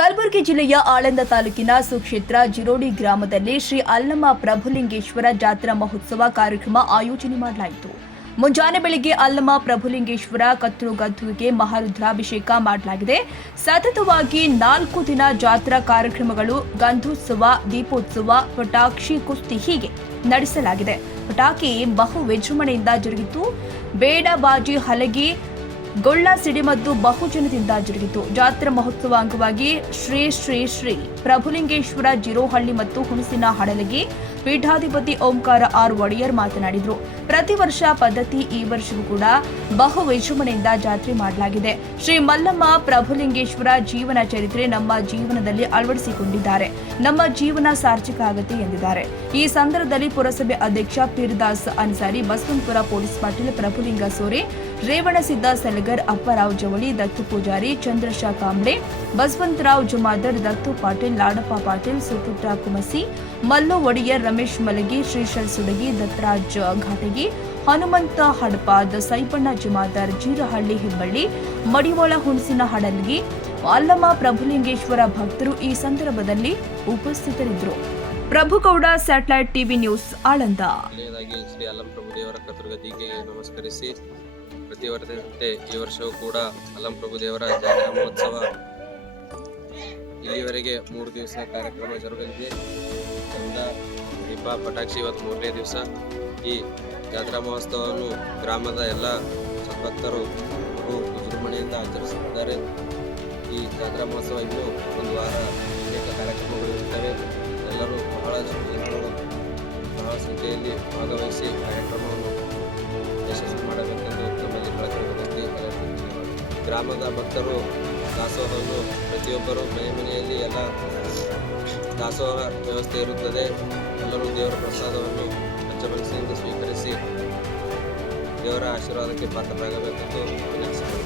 ಕಲಬುರಗಿ ಜಿಲ್ಲೆಯ ಆಳಂದ ತಾಲೂಕಿನ ಸುಕ್ಷೇತ್ರ ಜಿರೋಡಿ ಗ್ರಾಮದಲ್ಲಿ ಶ್ರೀ ಅಲ್ಲಮ್ಮ ಪ್ರಭುಲಿಂಗೇಶ್ವರ ಜಾತ್ರಾ ಮಹೋತ್ಸವ ಕಾರ್ಯಕ್ರಮ ಆಯೋಜನೆ ಮಾಡಲಾಯಿತು. ಮುಂಜಾನೆ ಬೆಳಿಗ್ಗೆ ಅಲ್ಲಮ್ಮ ಪ್ರಭುಲಿಂಗೇಶ್ವರ ಕತ್ತಲು ಗದ್ದುಗೆ ಮಹಾರುದ್ರಾಭಿಷೇಕ ಮಾಡಲಾಗಿದೆ. ಸತತವಾಗಿ ನಾಲ್ಕು ದಿನ ಜಾತ್ರಾ ಕಾರ್ಯಕ್ರಮಗಳು, ಗಂಧೋತ್ಸವ, ದೀಪೋತ್ಸವ, ಪಟಾಕ್ಷಿ ಕುಸ್ತಿ ಹೀಗೆ ನಡೆಸಲಾಗಿದೆ. ಪಟಾಕಿ ಬಹು ವಿಜೃಂಭಣೆಯಿಂದ ಜರುಗಿತು. ಬೇಡ ಬಾಜಿ ಹಲಗಿ ಗೊಳ್ಳ ಸಿಡಿಮದ್ದು ಬಹುಜನದಿಂದ ಜರುಗಿತು. ಜಾತ್ರಾ ಮಹೋತ್ಸವ ಅಂಗವಾಗಿ ಶ್ರೀ ಶ್ರೀ ಶ್ರೀ ಪ್ರಭುಲಿಂಗೇಶ್ವರ ಜಿರೋಹಳ್ಳಿ ಮತ್ತು ಹುಣಸಿನ ಹಡಲಗಿ ಪೀಠಾಧಿಪತಿ ಓಂಕಾರ ಆರ್ ಒಡೆಯರ್ ಮಾತನಾಡಿದರು. ಪ್ರತಿ ವರ್ಷ ಪದ್ಧತಿ ಈ ವರ್ಷವೂ ಕೂಡ ಬಹು ವಿಜೃಂಭಣೆಯಿಂದ ಜಾತ್ರೆ ಮಾಡಲಾಗಿದೆ. ಶ್ರೀ ಮಲ್ಲಮ್ಮ ಪ್ರಭುಲಿಂಗೇಶ್ವರ ಜೀವನ ಚರಿತ್ರೆ ನಮ್ಮ ಜೀವನದಲ್ಲಿ ಅಳವಡಿಸಿಕೊಂಡಿದ್ದಾರೆ. ನಮ್ಮ ಜೀವನ ಸಾರ್ಥಕ ಆಗತ್ತೆ ಎಂದಿದ್ದಾರೆ. ಈ ಸಂದರ್ಭದಲ್ಲಿ ಪುರಸಭೆ ಅಧ್ಯಕ್ಷ ಪೀರ್ದಾಸ್ ಅನ್ಸಾರಿ ಬಸವಂತಪುರ ಪೊಲೀಸ್ ಪಾಟೀಲ್, ಪ್ರಭುಲಿಂಗ ಸೋರೆ ರೇವಣಸಿದ್ದ ಸಲಗರ್ ಅಪ್ಪರಾವ್ ಜವಳಿ, ದತ್ತು ಪೂಜಾರಿ, ಚಂದ್ರಶಾ ಕಾಂಬ್ಳೆ ಬಸವಂತರಾವ್ ಜುಮಾದರ್, ದತ್ತು ಪಾಟೀಲ್, ಲಾಡಪ್ಪ ಪಾಟೀಲ್, ಸುಪುತ್ರ ಕುಮಸಿ, ಮಲ್ಲು ಒಡೆಯರ್, ರಮೇಶ್ ಮಲಗಿ, ಶ್ರೀಶಲ್ ಸುಡಗಿ, ದತ್ತರಾಜ್ ಘಾಟಗಿ, ಹನುಮಂತ ಹಡಪಾದ್ ಸೈಪಣ್ಣ ಜುಮಾದರ್, ಜೀರಹಳ್ಳಿ ಹೆಬ್ಬಳ್ಳಿ, ಮಡಿವಾಳ ಹುಣಸಿನ ಹಡಲ್ಗಿ, ಅಲ್ಲಮ್ಮ ಪ್ರಭುಲಿಂಗೇಶ್ವರ ಭಕ್ತರು ಈ ಸಂದರ್ಭದಲ್ಲಿ ಉಪಸ್ಥಿತರಿದ್ದರು. Prabhugouda satellite TV news Aland. ಮೊದಲನೇದಾಗಿ ಶ್ರೀ ಅಲ್ಲಂ ಪ್ರಭು ದೇವರ ಕತೃಗತಿಗೆ ನಮಸ್ಕರಿಸಿ. ಪ್ರತಿ ವರ್ಷದಂತೆ ಈ ವರ್ಷವೂ ಕೂಡ ಅಲ್ಲಂ ಪ್ರಭು ದೇವರ ಜಾತ್ರಾ ಮಹೋತ್ಸವ ಇಲ್ಲಿವರೆಗೆ ಮೂರು ದಿವಸ ಕಾರ್ಯಕ್ರಮ ಜರುಗಲಿದೆ. ಚಂದ ದೀಪ, ಪಟಾಕ್ಷಿ ಇವತ್ತು ಮೂರನೇ ದಿವಸ. ಈ ಜಾತ್ರಾ ಮಹೋತ್ಸವವನ್ನು ಗ್ರಾಮದ ಎಲ್ಲ ಸದ್ಭಕ್ತರು ಬಹು ವಿಜೃಂಭಣೆಯಿಂದ ಆಚರಿಸುತ್ತಿದ್ದಾರೆ. ಈ ಜಾತ್ರಾ ಮಹೋತ್ಸವ ಇನ್ನೂ ಒಂದು ವಾರ ಅನೇಕ ಕಾರ್ಯಕ್ರಮಗಳು ಸಂಖ್ಯೆಯಲ್ಲಿ ಭಾಗವಹಿಸಿ ಕಾರ್ಯಕ್ರಮವನ್ನು ಯಶಸ್ವಿ ಮಾಡಬೇಕೆಂದು ನಮ್ಮಲ್ಲಿ ಗ್ರಾಮದ ಭಕ್ತರು ದಾಸೋಹವನ್ನು ಪ್ರತಿಯೊಬ್ಬರು ಮನೆ ಮನೆಯಲ್ಲಿ ಎಲ್ಲ, ದಾಸೋಹ ವ್ಯವಸ್ಥೆ ಇರುತ್ತದೆ. ಎಲ್ಲರೂ ದೇವರ ಪ್ರಸಾದವನ್ನು ಪಂಚಮನಸ್ಸಿನಿಂದ ಸ್ವೀಕರಿಸಿ ದೇವರ ಆಶೀರ್ವಾದಕ್ಕೆ ಪಾತ್ರರಾಗಬೇಕೆಂದು ವಿನಂತಿಸುತ್ತೇನೆ.